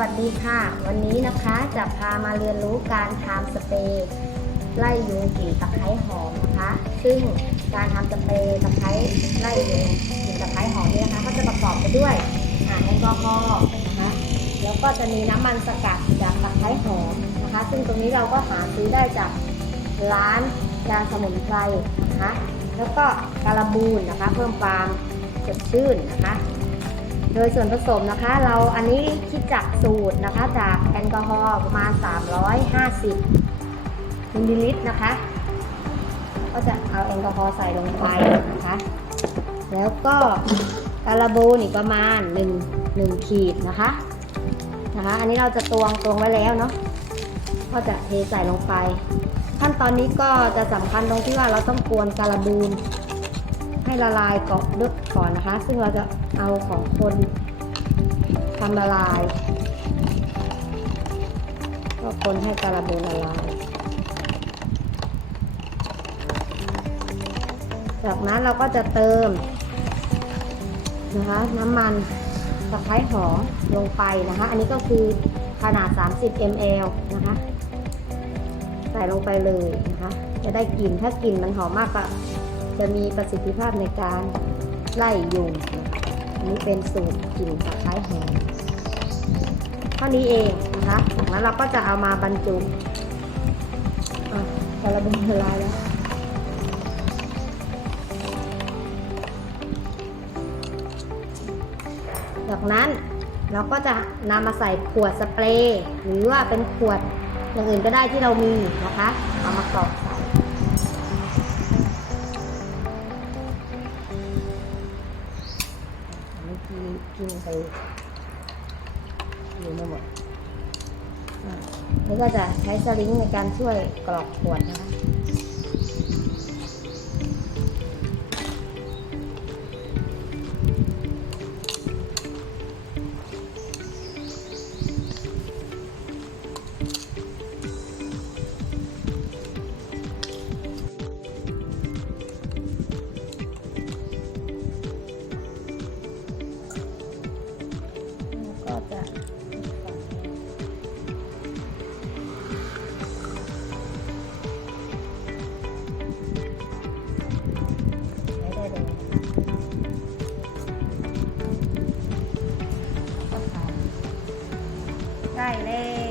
วัสดีค่ะ วันนี้นะคะจะพามาเรียนรู้การทำสเปรย์ไล่ยุงกลิ่นตะไคร้หอมนะคะ ซึ่งการทำสเปรย์ตะไคร้ไล่ยุงกลิ่นตะไคร้หอมนี่นะคะ ก็จะประกอบไปด้วยอ่าแอลกอฮอล์นะคะแล้วก็จะมีน้ำมันสกัดจากตะไคร้หอมนะคะ ซึ่งตรงนี้เราก็หาซื้อได้จากร้านยาสมุนไพรนะคะ แล้วก็การบูนนะคะ เพิ่มความสดชื่นนะคะ โดยส่วนผสมนะคะ เราอันนี้คิดจากสูตรนะคะจากแอลกอฮอล์ประมาณ 350มิลลิลิตรนะคะ ก็จะเอาแอลกอฮอล์ใส่ลงไปนะคะ แล้วก็การาบูนอีกประมาณ1 1ขีดนะคะนะคะ อันนี้เราจะตวงตวงไว้แล้วเนาะก็จะเทใส่ลงไป ขั้นตอนนี้ก็จะสำคัญตรงที่ว่าเราต้องกวนการาบูน ให้ละลายเกาะดึกก่อนนะคะ ซึ่งเราจะเอาของคนทำละลาย ก็คนให้การบูนละลาย จากนั้นเราก็จะเติมนะคะน้ำมันตะไคร้หอมลงไปนะคะ อันนี้ก็คือขนาด 30 ml นะคะ ใส่ลงไปเลยนะคะ จะได้กลิ่นถ้ากลิ่นมันหอมมากก็ จะมีประสิทธิภาพในการไล่ยุงนะคะอันนี้เป็นสูตรกลิ่นตะไคร้หอมเท่านี้เองนะคะจากนั้นเราก็จะเอามาบรรจุอะพอระบิดละลายแล้วจากนั้นเราก็จะนำมาใส่ขวดสเปรย์หรือว่าเป็นขวดอย่างอื่นก็ได้ที่เรามีนะคะ เอามากรอก กินไปอยู่ไม่หมดนี่ก็จะใช้สลิงในการช่วยกรอกขวดนะคะ ได้แล้ว